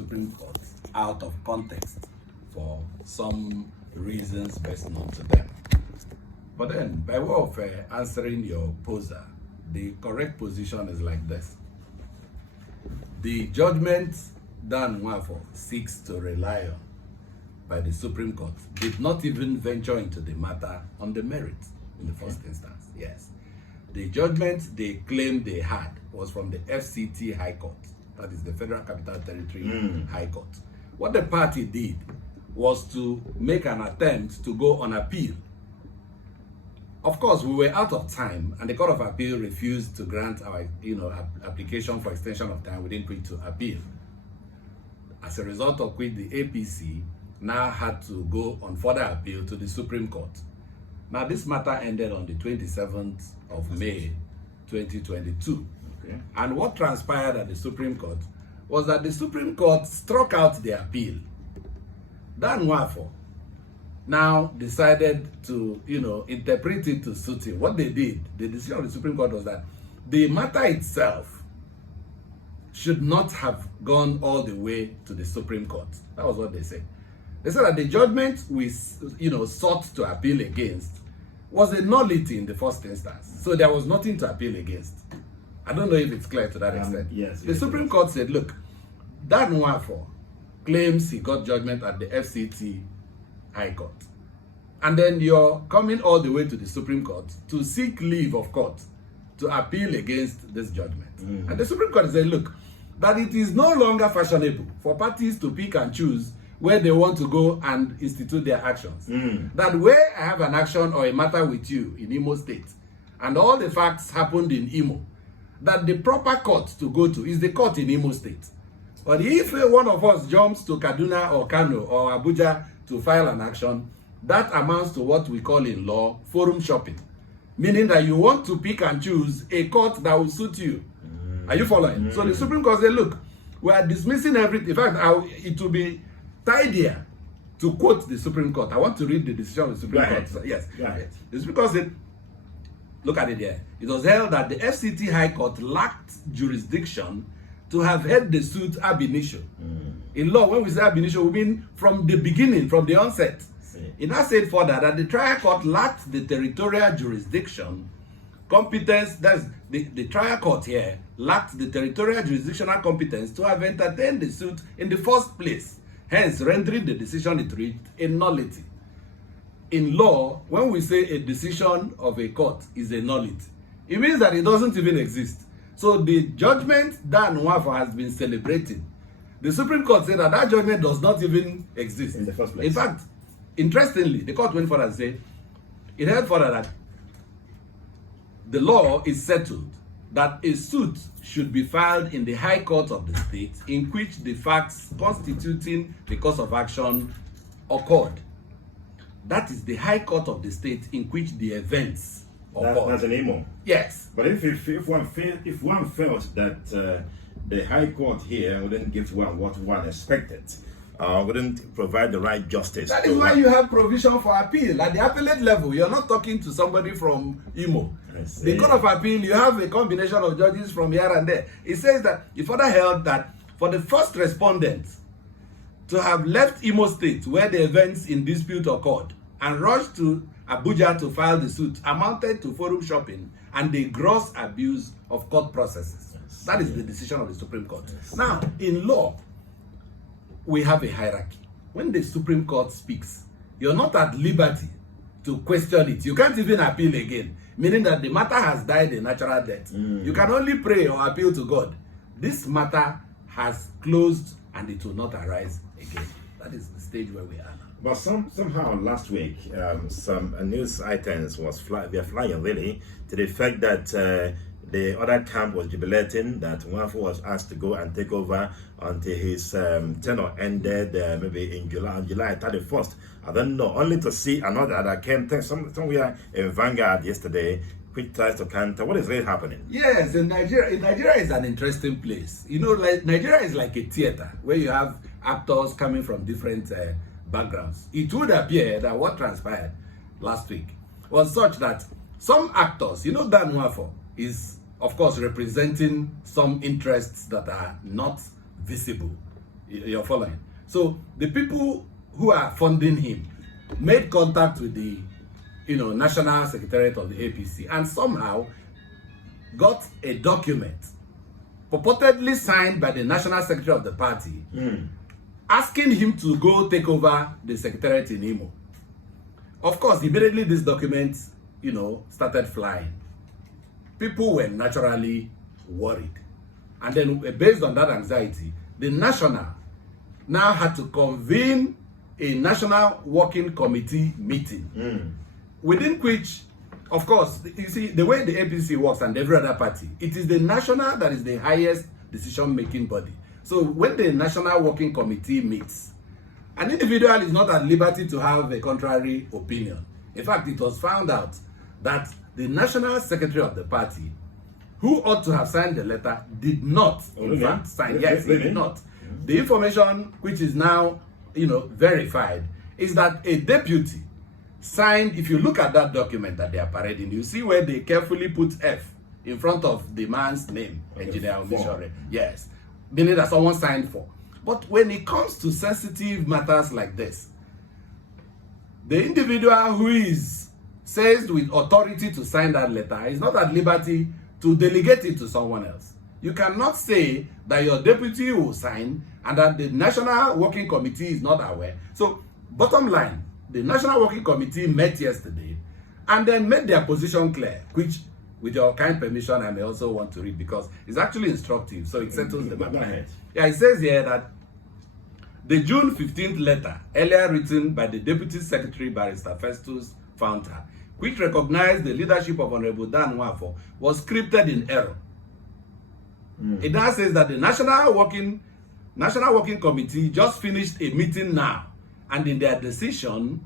Supreme Court out of context for some reasons best known to them. But then, by way of answering your poser, the correct position is like this. The judgment Dan Nwafo seeks to rely on by the Supreme Court did not even venture into the matter on the merits in the first instance. Yes. The judgment they claimed they had was from the FCT High Court, that is the Federal Capital Territory High Court. What the party did was to make an attempt to go on appeal. Of course, we were out of time, and the Court of Appeal refused to grant our, application for extension of time within which to appeal. As a result of which, the APC now had to go on further appeal to the Supreme Court. Now, this matter ended on the 27th of May, 2022. Okay. And what transpired at the Supreme Court was that the Supreme Court struck out the appeal. Dan Nwafo now decided to, interpret it to suit him. What they did, the decision of the Supreme Court was that the matter itself should not have gone all the way to the Supreme Court. That was what they said. They said that the judgment we, sought to appeal against was a nullity in the first instance. So there was nothing to appeal against. I don't know if it's clear to that extent. Yes. The Supreme Court said, look, Dan Nwafo claims he got judgment at the FCT High Court. And then you're coming all the way to the Supreme Court to seek leave of court to appeal against this judgment. And the Supreme Court said, look, that it is no longer fashionable for parties to pick and choose where they want to go and institute their actions. That where I have an action or a matter with you in Imo State, and all the facts happened in Imo, that the proper court to go to is the court in Imo State. But if one of us jumps to Kaduna or Kano or Abuja to file an action, that amounts to what we call in law forum shopping. Meaning that you want to pick and choose a court that will suit you. Are you following? So the Supreme Court said, look, we are dismissing everything. In fact, it will be tidier to quote the Supreme Court. I want to read the decision of the Supreme Court. So, yes. The Supreme Court said, look at it here. It was held that the FCT High Court lacked jurisdiction to have heard the suit ab initio. In law, when we say ab initio, we mean from the beginning, from the onset. It now said further that the trial court lacked the territorial jurisdiction, competence, that's the trial court here, lacked the territorial jurisdictional competence to have entertained the suit in the first place, hence rendering the decision it reached a nullity. In law, when we say a decision of a court is a nullity, it means that it doesn't even exist. So the judgment Dan Nwafo has been celebrating, the Supreme Court said that that judgment does not even exist. In the first place. In fact, interestingly, the court went further and said, it held further that the law is settled that a suit should be filed in the High Court of the state in which the facts constituting the cause of action occurred. That is the High Court of the state in which the events occurred. That's an Imo. Yes. But if one felt that the High Court here wouldn't give one what one expected, wouldn't provide the right justice. That is why you have provision for appeal. At the appellate level, you're not talking to somebody from Imo. The Court of Appeal, you have a combination of judges from here and there. It says that it further held that for the first respondent to have left Imo State where the events in dispute occurred and rushed to Abuja to file the suit amounted to forum shopping and the gross abuse of court processes. Yes. That is the decision of the Supreme Court. Yes. Now, in law, we have a hierarchy. When the Supreme Court speaks, you're not at liberty to question it. You can't even appeal again, meaning that the matter has died a natural death. You can only pray or appeal to God. This matter has closed and it will not arise again. That is the stage where we are now. But somehow last week, some news items they're flying really to the fact that the other camp was jubilating that Nwafo was asked to go and take over until his tenure ended maybe in July 31st. I don't know, only to see another that came somewhere in Vanguard yesterday which tries to counter. What is really happening? Yes, in Nigeria is an interesting place. Like Nigeria is like a theater where you have actors coming from different backgrounds. It would appear that what transpired last week was such that some actors, Dan Nwafo is of course representing some interests that are not visible, You're following. So the people who are funding him made contact with the, National Secretariat of the APC and somehow got a document purportedly signed by the National Secretary of the party asking him to go take over the Secretariat in Imo. Of course, immediately this document, started flying. People were naturally worried. And then based on that anxiety, the National now had to convene a National Working Committee meeting, within which, of course, you see, the way the APC works and every other party, it is the National that is the highest decision-making body. So when the National Working Committee meets, an individual is not at liberty to have a contrary opinion. In fact, it was found out that the National Secretary of the party, who ought to have signed the letter, did not, in fact, sign. Yes, he did not. The information which is now, verified, is that a deputy signed. If you look at that document that they are parading, you see where they carefully put F in front of the man's name, Engineer Omishore. Yes, meaning that someone signed for. But when it comes to sensitive matters like this, the individual who is seized with authority to sign that letter is not at liberty to delegate it to someone else. You cannot say that your deputy will sign and that the National Working Committee is not aware. So, bottom line, the National Working Committee met yesterday and then made their position clear, which, with your kind permission, I may also want to read because it's actually instructive, so it settles the matter. Yeah, it says here that the June 15th letter, earlier written by the Deputy Secretary Barrister Festus Founter, which recognized the leadership of Honorable Dan Nwafo, was scripted in error. It now says that the National Working Committee just finished a meeting now, and in their decision,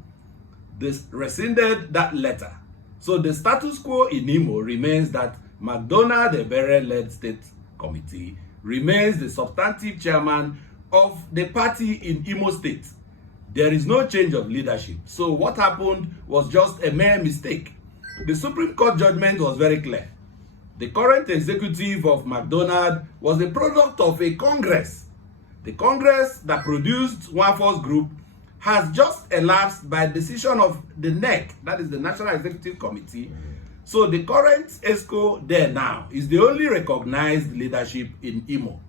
they rescinded that letter. So the status quo in Imo remains that McDonald Ebere-led state committee remains the substantive chairman of the party in Imo State. There is no change of leadership. So what happened was just a mere mistake. The Supreme Court judgment was very clear. The current executive of McDonald was the product of a Congress. The Congress that produced Nwafo's group has just elapsed by decision of the NEC, that is the National Executive Committee. So the current ESCO there now is the only recognized leadership in Imo.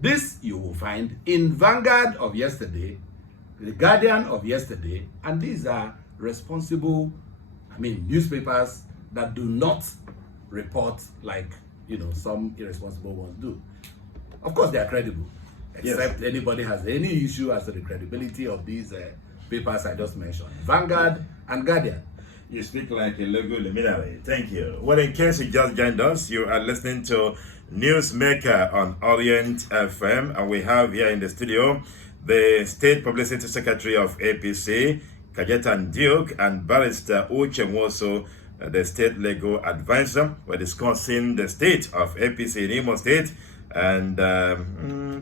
This you will find in Vanguard of yesterday, the Guardian of yesterday, and these are responsible, newspapers that do not report like, some irresponsible ones do. Of course, they are credible, except anybody has any issue as to the credibility of these papers I just mentioned, Vanguard and Guardian. You speak like a logo luminary. Thank you. Well, in case you just joined us, you are listening to Newsmaker on Orient FM, and we have here in the studio the State Publicity Secretary of APC, Kajetan Duke, and Barrister Uche Nwosu, the State Legal Advisor. We're discussing the state of APC in Imo State and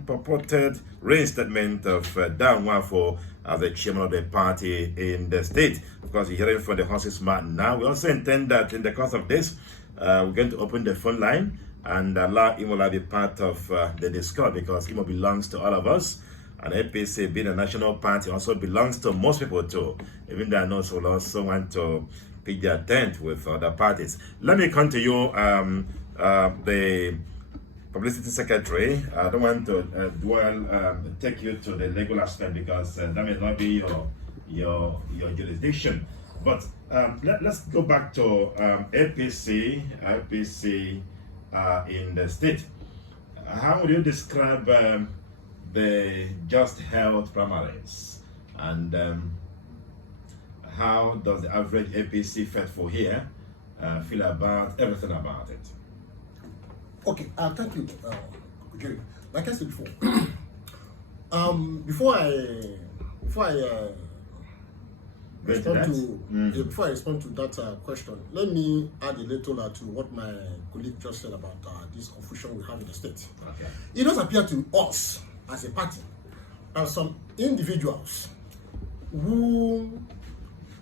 purported reinstatement of Dan Nwafo as the chairman of the party in the state. Of course, you're hearing from the horse's mouth now. We also intend that in the course of this, we're going to open the phone line and allow Imo to be part of the discussion, because Imo belongs to all of us. And APC, being a national party, also belongs to most people too, even though I know some will also want to pick their tent with other parties. Let me come to you, the Publicity Secretary. I don't want to take you to the legal aspect because that may not be your jurisdiction. But let's go back to APC in the state. How would you describe the just held primaries, and how does the average APC faithful here feel about everything about it? Okay, thank you, Jerry. Like I said before, before I respond to that question, let me add a little to what my colleague just said about this confusion we have in the state. Okay. It does appear to us as a party and some individuals who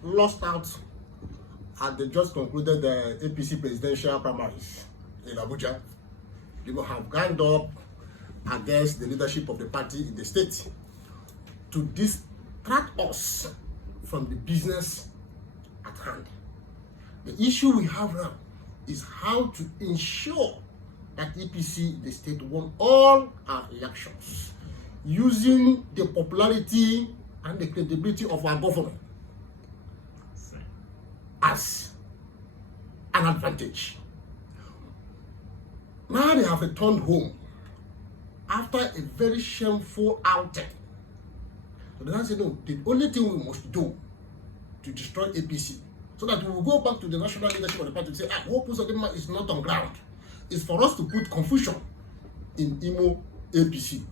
lost out at the just concluded the APC presidential primaries in Abuja. They will have ganged up, against the leadership of the party in the state to distract us from the business at hand. The issue we have now is how to ensure that APC, the state, won all our elections using the popularity and the credibility of our government as an advantage. Now they have returned home after a very shameful outing. So they now say, no, the only thing we must do to destroy APC, so that we will go back to the national leadership of the party and say, what Uzodinma is not on ground, is for us to put confusion in Imo APC,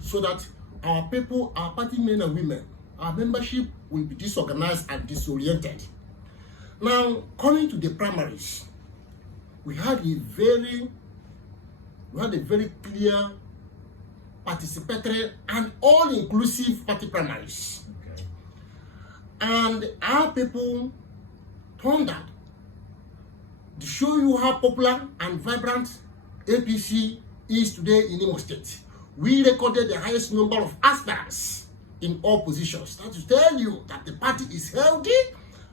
so that our people, our party men and women, our membership will be disorganized and disoriented. Now, coming to the primaries, we had a very clear, participatory, and all-inclusive party primaries. Okay. And our people turned out to show you how popular and vibrant APC is today in Imo State. We recorded the highest number of aspirants in all positions. That to tell you that the party is healthy,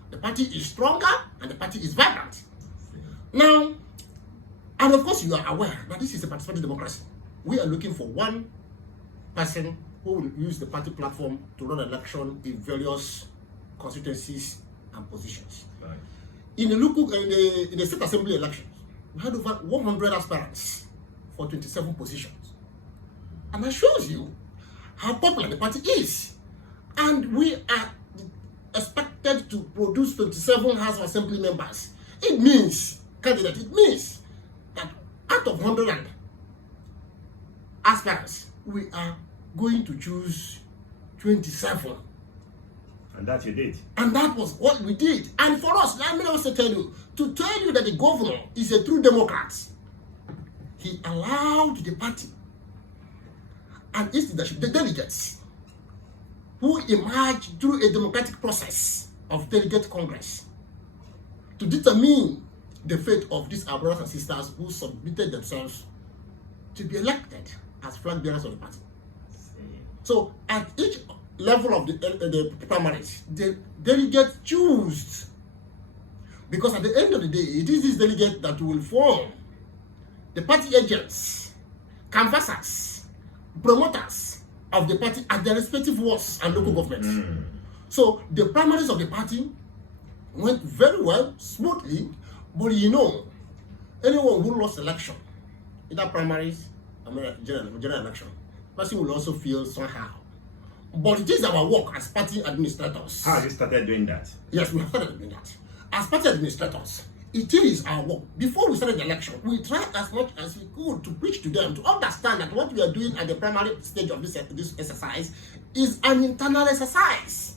the party is stronger, and the party is vibrant. Now, and of course you are aware that this is a participatory democracy. We are looking for one person who will use the party platform to run an election in various constituencies and positions. Right. In the state assembly elections, we had over 100 aspirants for 27 positions. And that shows you how popular the party is. And we are expected to produce 27 House of Assembly members. It means, candidate, it means that out of 100 aspirants, we are going to choose 27. And that you did. And that was what we did. And for us, let me also tell you, to tell you that the governor is a true Democrat, he allowed the party and its leadership, the delegates, who emerged through a democratic process of delegate congress, to determine the fate of these our brothers and sisters who submitted themselves to be elected as flag bearers of the party. So at each level of the primaries, the delegates choose, because at the end of the day, it is this delegate that will form the party agents, canvassers, promoters of the party at their respective wards and local governments. So the primaries of the party went very well, smoothly, but you know, anyone who lost election, either primaries or general election, person will also feel somehow. But it is our work as party administrators. How have you started doing that? Yes, we have started doing that. As party administrators, it is our work. Before we started the election, we tried as much as we could to preach to them, to understand that what we are doing at the primary stage of this exercise is an internal exercise.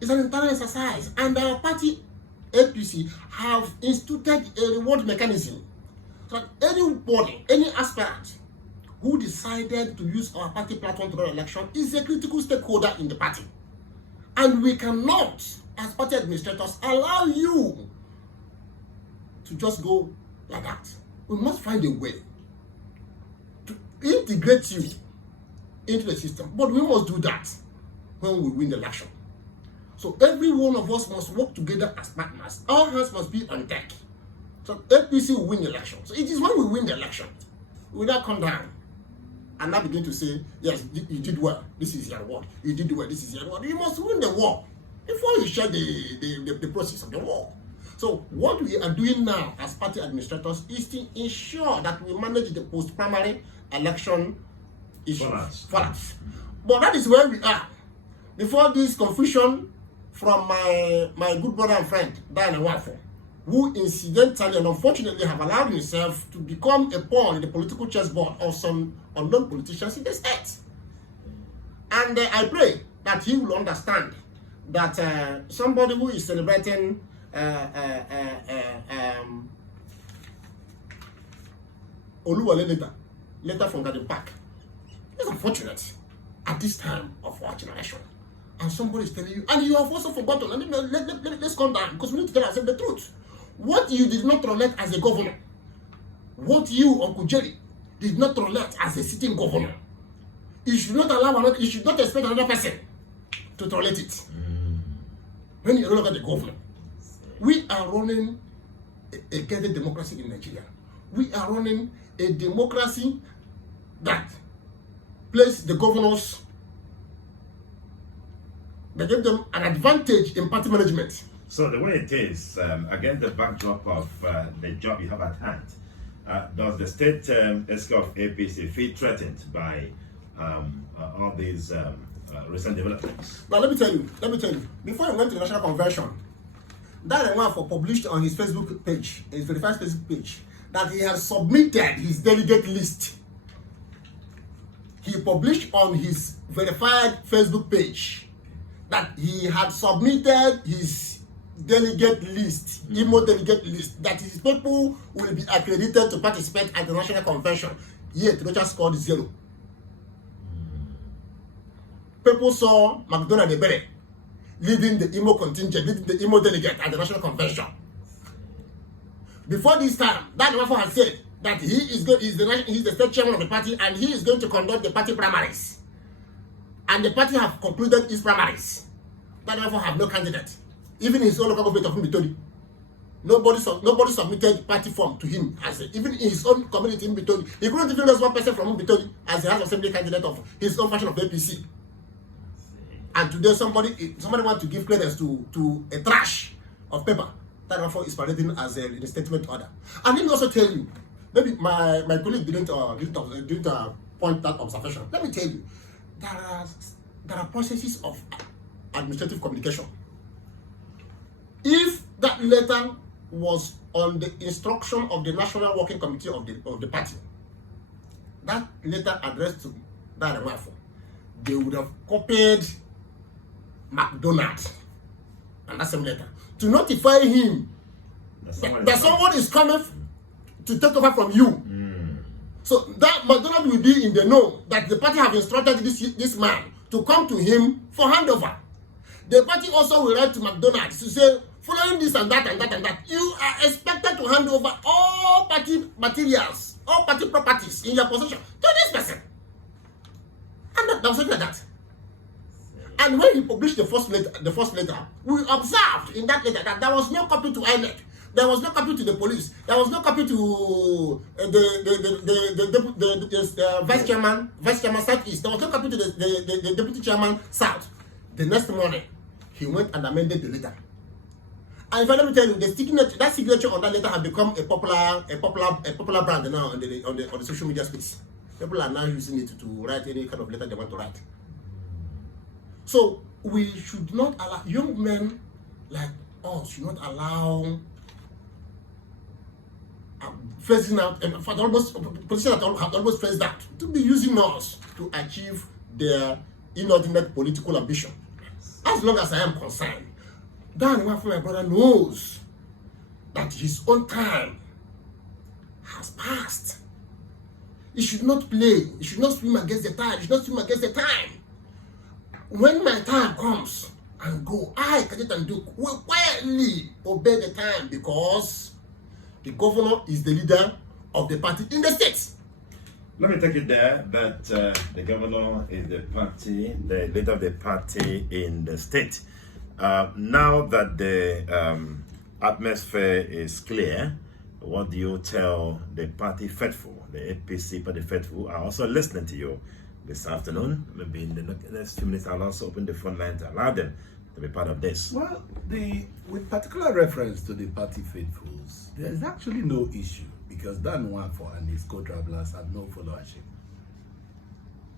It's an internal exercise. And our party, APC, have instituted a reward mechanism. So that anybody, any aspirant who decided to use our party platform to run election is a critical stakeholder in the party. And we cannot, as party administrators, allow you to just go like that. We must find a way to integrate you into the system. But we must do that when we win the election. So every one of us must work together as partners. All hands must be on deck. So APC will win the election. So it is when we win the election, we will not come down and now begin to say, yes, you did well, this is your reward. You did well, this is your reward. You must win the war before you share the process of the war. So what we are doing now as party administrators is to ensure that we manage the post-primary election issues. Balance. But that is where we are. Before this confusion from my good brother and friend, Diana Wafo, who incidentally and unfortunately have allowed himself to become a pawn in the political chessboard of some unknown politicians in the state. And I pray that he will understand that somebody who is celebrating Oluwale later from Garden Park, it's unfortunate at this time of our generation. And somebody is telling you, and you have also forgotten, let's calm down, because we need to tell ourselves the truth. What you did not tolerate as a governor, what you, Uncle Jerry, did not tolerate as a sitting governor, he should not allow another, he should not expect another person to tolerate it. When you look at the governor, we are running a gated democracy in Nigeria. We are running a democracy that places the governors, they give them an advantage in party management. So the way it is, against the backdrop of the job you have at hand, does the state SK of APC feel threatened by all these recent developments? Now let me tell you, before I went to the national convention, that one for published on his Facebook page, his verified Facebook page, that he has submitted his delegate list. He published on his verified Facebook page that he had submitted his delegate list, emo delegate list, that his people will be accredited to participate at the national convention. Yet, Rocha scored 0. People saw McDonald Ebere leading the emo contingent, leading the emo delegate at the national convention. Before this time, that Nwafo had said that he's the state chairman of the party and he is going to conduct the party primaries. And the party have concluded its primaries. That Nwafo have no candidate. Even his own local government of Mbitoli. Nobody submitted party form to him. Even in his own community in Mbitoli. He couldn't even lose one person from Mbitoli as the House Assembly candidate of his own faction of APC. And today somebody wants to give credence to a trash of paper that Nwafo is parading as a statement order. And let me also tell you, maybe my colleague didn't point that observation. Let me tell you, there are processes of administrative communication. If that letter was on the instruction of the National Working Committee of the party, that letter addressed to that Nwafo, they would have copied McDonald and that same letter to notify him that someone is coming to take over from you. So that McDonald will be in the know that the party have instructed this man to come to him for handover. The party also will write to McDonald to say, following this and that and that and that, you are expected to hand over all party materials, all party properties in your possession to this person. And that was something like that. And when he published the first letter, we observed in that letter that there was no copy to INEC, there was no copy to the police, there was no copy to the vice chairman Southeast, there was no copy to the deputy chairman South. The next morning, he went and amended the letter. And if I let me tell you, that signature on that letter has become a popular brand now on the social media space. People are now using it to write any kind of letter they want to write. So we should not allow young men like us should not allow phasing out and for almost position that have almost phased out to be using us to achieve their inordinate political ambition. As long as I am concerned, Dan Nwafo, my brother, knows that his own time has passed. He should not play. He should not swim against the tide. He should not swim against the time. When my time comes and go, I, Cadet and Duke, will quietly obey the time because the governor is the leader of the party in the states. Let me take it there that the governor is the leader of the party in the state. Now that the atmosphere is clear, what do you tell the party faithful, the APC party faithful, are also listening to you this afternoon? Maybe in the next few minutes, I'll also open the phone line to allow them to be part of this. Well, with particular reference to the party faithfuls, there is actually no issue because Dan Nwafo and his co-travelers have no followership.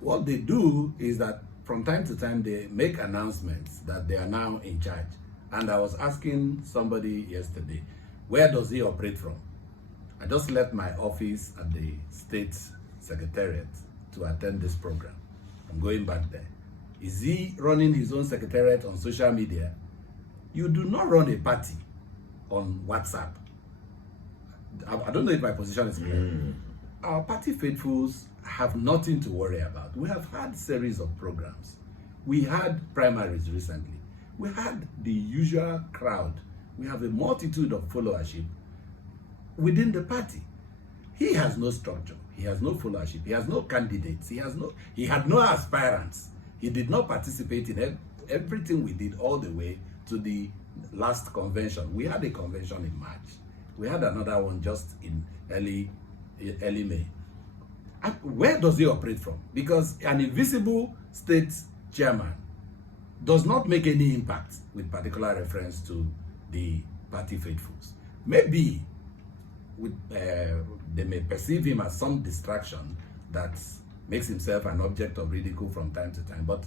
What they do is that from time to time they make announcements that they are now in charge. And I was asking somebody yesterday, where does he operate from? I just left my office at the state secretariat to attend this program. I'm going back there. Is he running his own secretariat on social media? You do not run a party on WhatsApp. I don't know if my position is clear. Our party faithfuls have nothing to worry about. We have had series of programs. We had primaries recently. We had the usual crowd. We have a multitude of followership within the party. He has no structure. He He has no followership. He has no candidates. He had no aspirants. He did not participate in everything we did all the way to the last convention. We had a convention in March. We had another one just in early May. And where does he operate from? Because an invisible state chairman does not make any impact with particular reference to the party faithfuls. Maybe they may perceive him as some distraction that makes himself an object of ridicule from time to time, but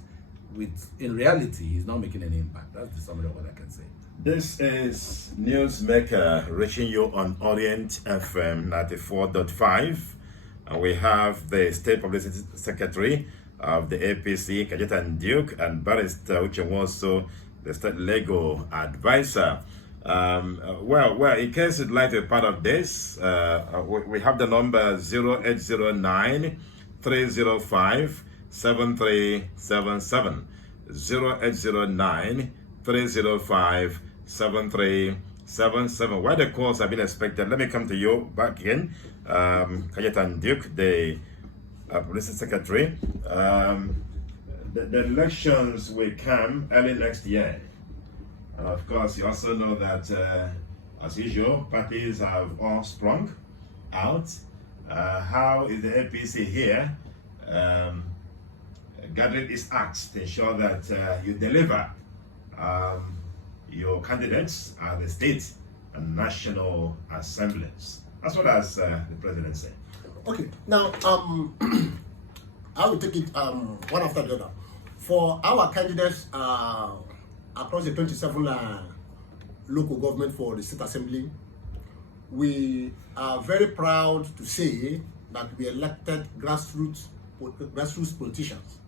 in reality, he's not making any impact. That's the summary of what I can say. This is Newsmaker reaching you on Orient FM 94.5. And we have the State Publicity Secretary of the APC, Kajetan Duke, and Barrister Uchenwoso, the State Legal Advisor. Well, in case you'd like to be part of this, we have the number 0809 305 7377. 0809 305 7377. Where the calls have been expected, let me come to you back again. Kajetan Duke, the Publicity Secretary. The elections will come early next year. And of course, you also know that, as usual, parties have all sprung out. How is the APC here gathering its acts to ensure that you deliver your candidates at the state and national assemblies, as well as the president said? Okay, now I will take it one after the other. For our candidates across the 27 local government for the state assembly, we are very proud to say that we elected grassroots politicians.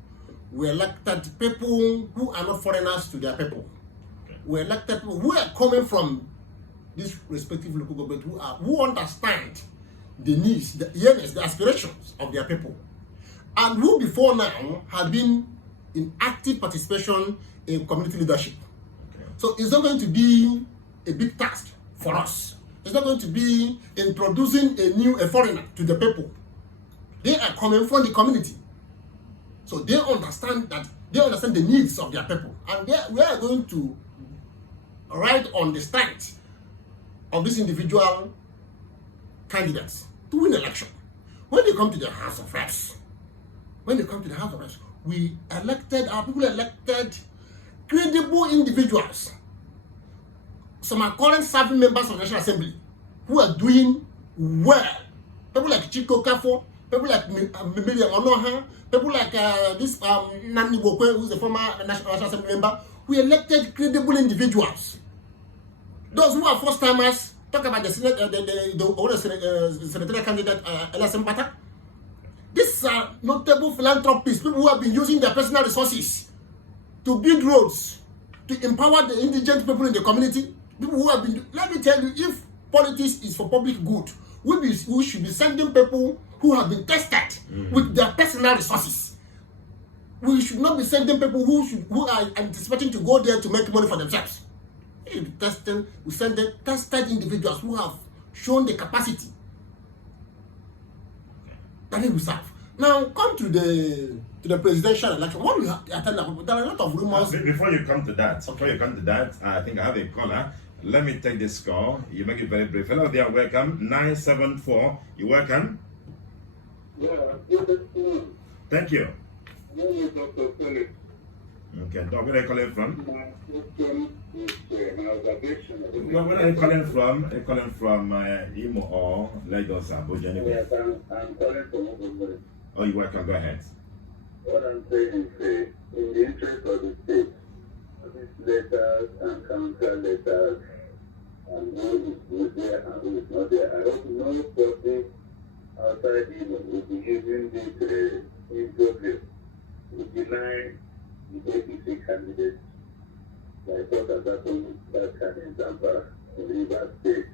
We elected people who are not foreigners to their people. We elected people who are coming from this respective local government, who understand the needs, the yearnings, the aspirations of their people, and who before now have been in active participation in community leadership. So it's not going to be a big task for us. It's not going to be introducing a foreigner to the people. They are coming from the community. So they understand the needs of their people. And we are going to ride on the strength of these individual candidates to win election. When they come to the House of Reps, our people elected credible individuals. Some are current serving members of the National Assembly who are doing well. People like Chico Kafo, people like Miriam Onoha, people like this Nani Bokwe, who's the former National Assembly member. We elected credible individuals. Those who are first timers, talk about the senatorial candidate LSM Bata. These are notable philanthropists, people who have been using their personal resources to build roads, to empower the indigent people in the community. People who have been, let me tell you, if politics is for public good, we should be sending people who have been tested with their personal resources. We should not be sending people who are anticipating to go there to make money for themselves. We send the tested individuals who have shown the capacity that they will serve. Now, come to the presidential election. What we have to attend about? There are a lot of rumors. Before you come to that, I think I have a caller. Let me take this call. You make it very brief. Hello there, welcome. 974. You welcome? Yeah, thank you. Dr. Okay, Doc, where are you calling from? Where are you calling from? Are you calling from Imo or Lagos, Abuja, anyway? Yes, I'm calling from Ogun. Oh, you're welcome. Go ahead. What I'm saying is, in the interest of the state, these letters and counter letters, and who is there and who is not there, I hope no person outside Imo will be using this interview to deny the APC candidates. I thought that can example in River State.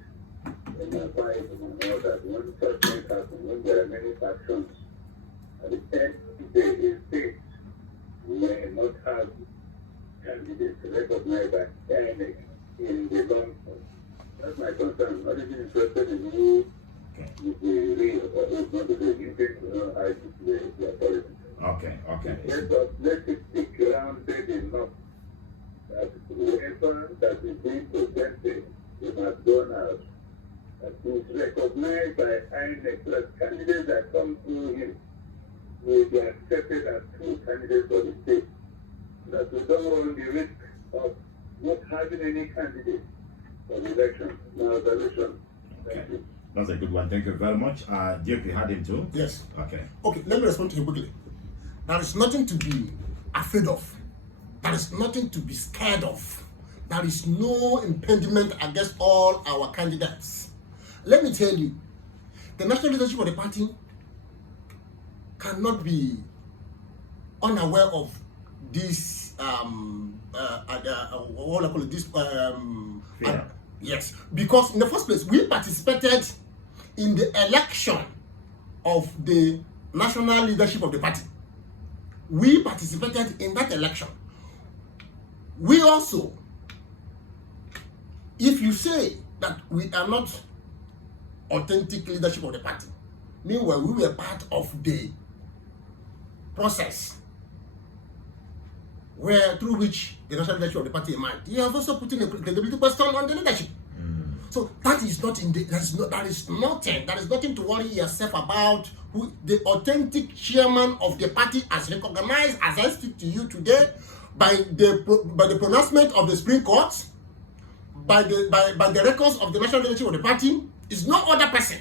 And I find know that when such things happen, when there are many factions, at the end of the day, a state may not have candidates recognized by INEC in the long term. That's my concern. I'm not even interested in who Okay. If we real, it's not the way you think, I just the authority. Okay. Okay. Let it be grounded enough that whoever that is being presented in McDonald's that is recognized by INEC that candidates that come through him will be accepted as true candidates for the state. That we don't run the risk of not having any candidate for the election. Now, the election. Thank you. That's a good one. Thank you very much. Duke, you had him too? Yes. Okay. Okay, let me respond to him quickly. There is nothing to be afraid of. There is nothing to be scared of. There is no impediment against all our candidates. Let me tell you, the national leadership of the party cannot be unaware of this what I call it, this yes, because in the first place we participated in the election of the national leadership of the party. We participated in that election. We also, if you say that we are not authentic leadership of the party, meanwhile we were part of the process where through which the national leadership of the party emerged, you have also put in a credibility question on the leadership. So that is not in the, that is nothing to worry yourself about. Who the authentic chairman of the party as recognized, as I speak to you today, by the pronouncement of the Supreme Court, by the records of the national leadership of the party, is no other person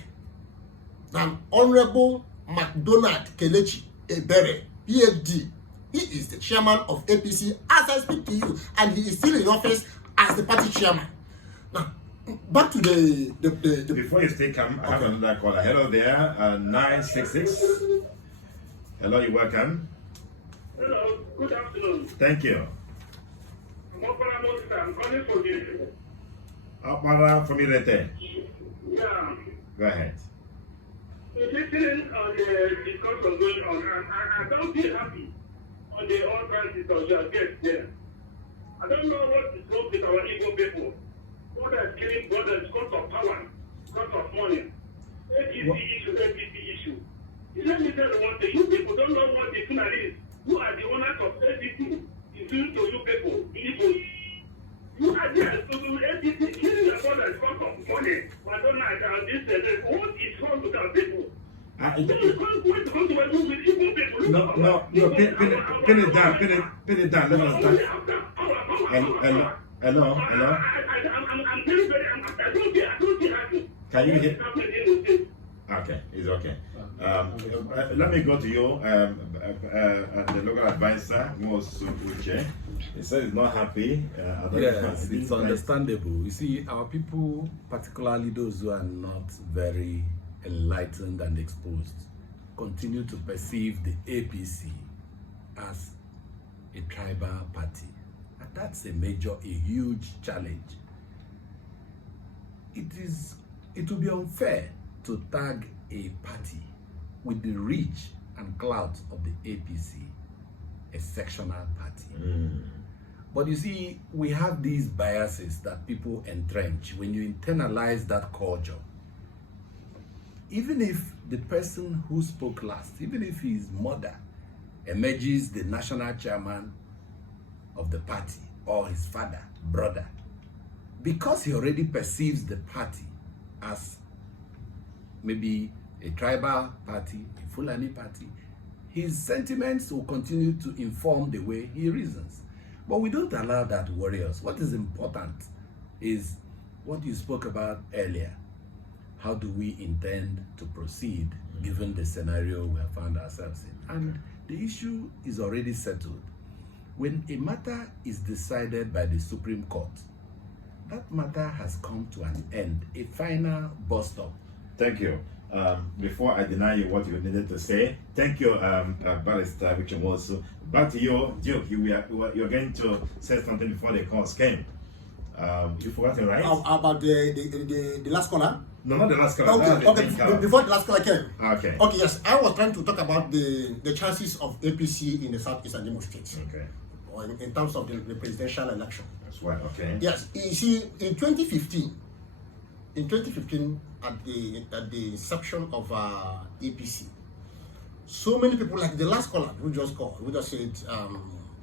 than Honorable MacDonald Kelechi Ebere, PhD. He is the chairman of APC as I speak to you, and he is still in office as the party chairman. Now, back to the Before you stay calm, I have another caller. Hello there, 966. Hello, you're welcome. Hello, good afternoon. Thank you. I'm calling for you. Apara from Irete. Yeah. Go ahead. Listening on the discussion going on, I don't feel happy on the all crisis of your guest there. I don't know what is wrong with our Igbo people. What are killing brothers because of power, because of money. APC issue. Let me tell you one thing, you people don't know what the funeral is. You are the owners of APC. It's due to you people, Igbo. You are there to do APC, killing your brothers because of money. I don't know this. What is wrong with our people? No, pin it down. Let us start. Hello. I'm very, I don't feel happy. Can you hear? Okay, it's okay. Let me go to you, the local advisor, Mosu Uche. He said he's not happy. Yes, it's understandable. You see, our people, particularly those who are not very enlightened and exposed, continue to perceive the APC as a tribal party. And that's a huge challenge. It will be unfair to tag a party with the reach and clout of the APC a sectional party. But you see, we have these biases that people entrench. When you internalize that culture, even if the person who spoke last, even if his mother emerges the national chairman of the party, or his father, brother, because he already perceives the party as maybe a tribal party, a Fulani party, his sentiments will continue to inform the way he reasons. But we don't allow that to worry us. What is important is what you spoke about earlier. How do we intend to proceed given the scenario we have found ourselves in? And the issue is already settled. When a matter is decided by the Supreme Court, that matter has come to an end, a final bus stop. Thank you. Before I deny you what you needed to say, thank you, Barrister Richard Mosu. Back to you, Duke. You're going to say something before the calls came. You forgot it, right? About the last caller? No, not the last caller. Okay. Before the last caller came. Okay. Okay, yes. I was trying to talk about the chances of APC in the Southeast and Imo States. Okay. Or in terms of the presidential election. That's right, okay. Yes. You see, in 2015, in 2015, at the inception of APC, so many people, like the last caller who just called, who just said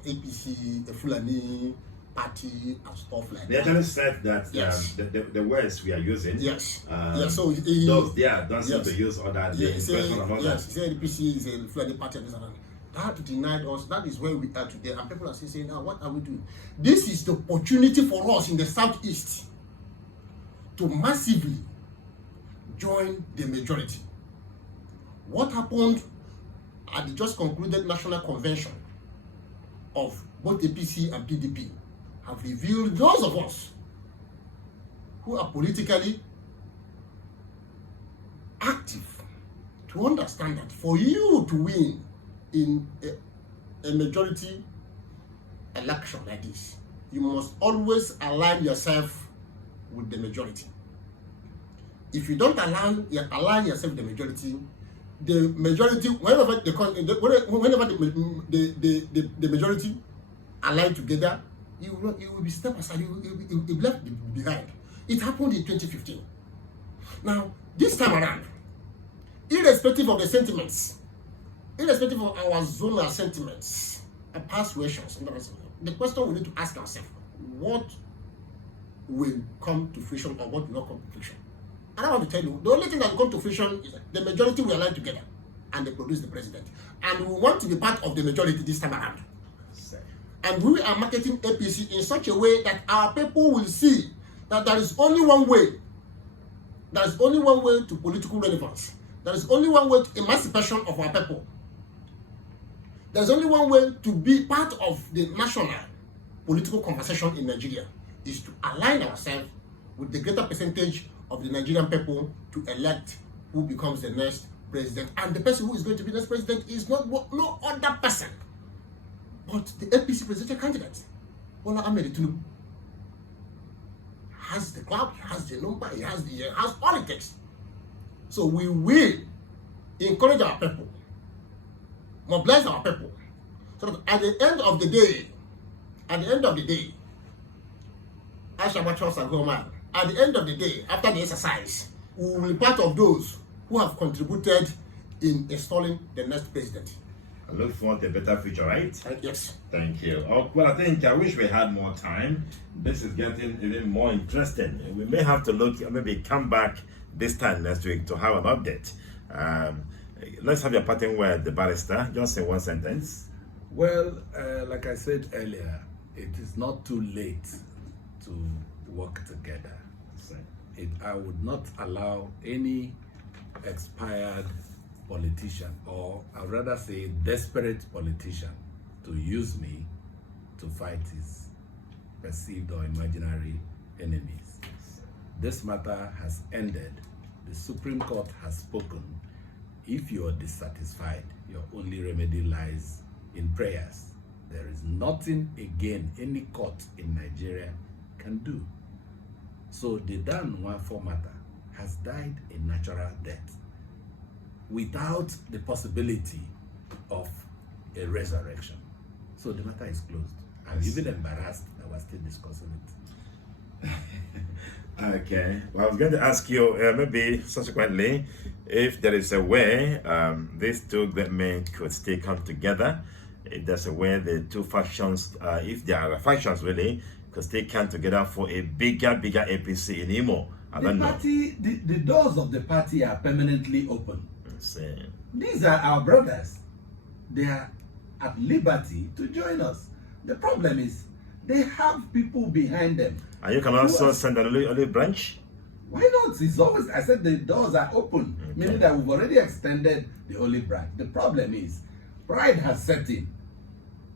APC, the Fulani party and stuff like They that. actually said that Yes. the words we are using, Yes. so those there don't seem yes. to use other Yeah, he names. said, yes, he said APC is a Fulani party and this and that. That denied us. That is where we are today. And people are still saying, now, what are we doing? This is the opportunity for us in the Southeast to massively join the majority. What happened at the just concluded national convention of both APC and PDP have revealed those of us who are politically active to understand that for you to win in a majority election like this, you must always align yourself with the majority. If you don't align yourself with the majority, whenever the majority align together, you will be step aside, you will be left behind. It happened in 2015. Now, this time around, irrespective of the sentiments, irrespective of our zonal sentiments and persuasions, the question we need to ask ourselves, what will come to fruition or what will not come to fruition? And I want to tell you, the only thing that will come to fruition is that the majority will align together and they produce the president. And we want to be part of the majority this time around. And we are marketing APC in such a way that our people will see that there is only one way. There is only one way to political relevance. There is only one way to emancipation of our people. There is only one way to be part of the national political conversation in Nigeria, is to align ourselves with the greater percentage of the Nigerian people to elect who becomes the next president. And the person who is going to be the next president is no other person but the APC presidential candidate, Bola Ahmed Tinubu. Has the clout, has the number, he has all it takes. So we will encourage our people, mobilize our people, so that at the end of the day, at the end of the day, after the day, after the exercise, we will be part of those who have contributed in installing the next president. I look forward to a better future, right? Yes. Thank you. Oh, well, I wish we had more time. This is getting even more interesting. We may have to maybe come back this time next week to have an update. Let's have your parting word, the barrister. Just in one sentence. Well, like I said earlier, it is not too late to work together. I would not allow any expired politician, or I'd rather say desperate politician, to use me to fight his perceived or imaginary enemies. This matter has ended. The Supreme Court has spoken. If you are dissatisfied, your only remedy lies in prayers. There is nothing again any court in Nigeria can do. So the Dan Nwafor matter has died a natural death without the possibility of a resurrection. So the matter is closed. I'm even embarrassed that we're still discussing it. Okay. Well, I was going to ask you maybe subsequently if there is a way these two great men could still come together. If there's a way the two factions, if there are factions really, could still come together for a bigger APC in Imo. I don't know. The doors of the party are permanently open. See. These are our brothers. They are at liberty to join us. The problem is they have people behind them. And you can also send an olive branch? Why not? It's always, I said the doors are open, meaning that we've already extended the olive branch. The problem is pride has set in.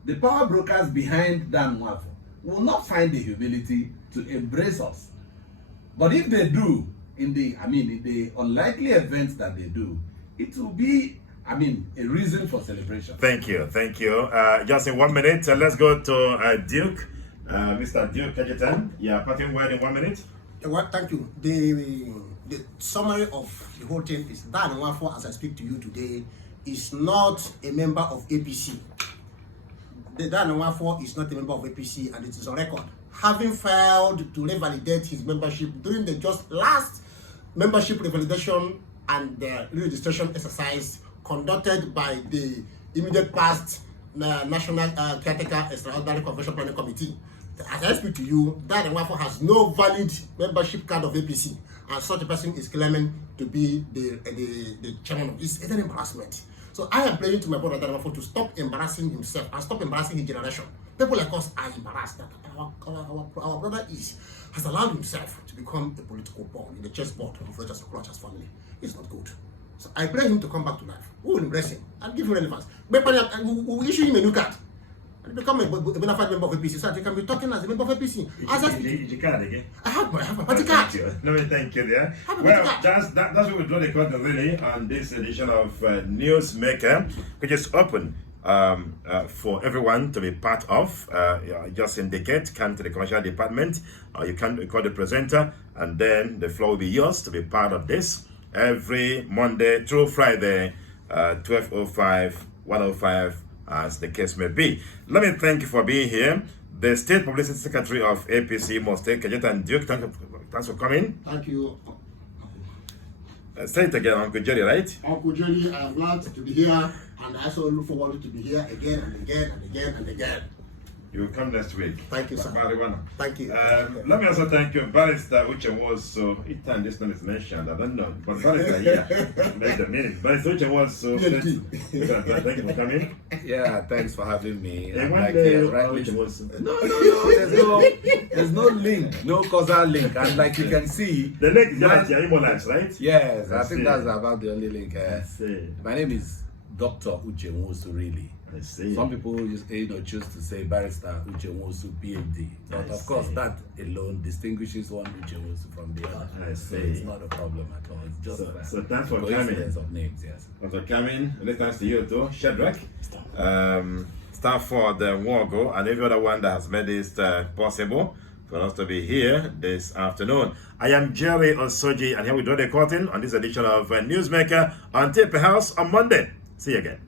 The power brokers behind Dan Nwafor will not find the humility to embrace us. But if they do, in the unlikely event that they do, it will be, a reason for celebration. Thank you. Just in 1 minute, let's go to Duke. Mr. Duke Kejitan, parting word in 1 minute. Well, thank you. The summary of the whole thing is Dan Nwafor, as I speak to you today, is not a member of APC. Dan Nwafor is not a member of APC, and it is on record, having failed to revalidate his membership during the just last membership revalidation and registration exercise conducted by the immediate past National Caretaker Extraordinary Convention Planning Committee. As I speak to you, that Nwafo has no valid membership card of APC, and such a person is claiming to be the chairman of this. It's an embarrassment. So I am playing to my brother Nwafo to stop embarrassing himself and stop embarrassing his generation. People like us are embarrassed that our brother has allowed himself to become a political pawn in the chessboard of Rogers Okorocha's family. It's not good. So I pray him to come back to life. We will embrace him and give him relevance. But we will issue him a new card and become a bona fide member of APC, so that he can be talking as a member of APC. Your card again? I have my party card. Let me thank you there. Have a Well, card. that's what we draw the curtain really on this edition of Newsmaker, which is open for everyone to be part of. Just indicate, come to the commercial department, or you can call the presenter, and then the floor will be yours to be part of this every Monday through Friday, 12:05, 1:05, as the case may be. Let me thank you for being here. The State Publicity Secretary of APC, Mostek Kajeta and Duke, thanks for coming. Thank you, Say it again, Uncle Jerry, right? Uncle Jerry. I am glad to be here, and I also look forward to be here again and again and again and again. You will come next week. Thank you, sir. Marijuana. Thank you. Let me also thank you, Barrister Uche Wosu. Each time this name is mentioned, I don't know, but Barrister here made the meaning. Barrister Uche Wosu, thank you for coming. Yeah, thanks for having me. And I'm one like, day, yes, rightly- Uche Wosu. No, there's no link, no causal link. And like you can see, The link is my- just your email address, right? yes, I I think see. that's about the only link. See. My name is Dr. Uche Nwosu, really. I see. Some people just choose to say Barrister Uche Nwosu, PhD. But I of course, see. that alone distinguishes one Uche Nwosu from the other. I So see. it's not a problem at all. It's just So thanks for coincidence coming. of names, yes. For coming, many thanks to you too, Shadrach, Stafford Wogo, and every other one that has made this possible for us to be here this afternoon. I am Jerry Osoji, and here we draw the curtain on this edition of Newsmaker, until perhaps on Monday. See you again.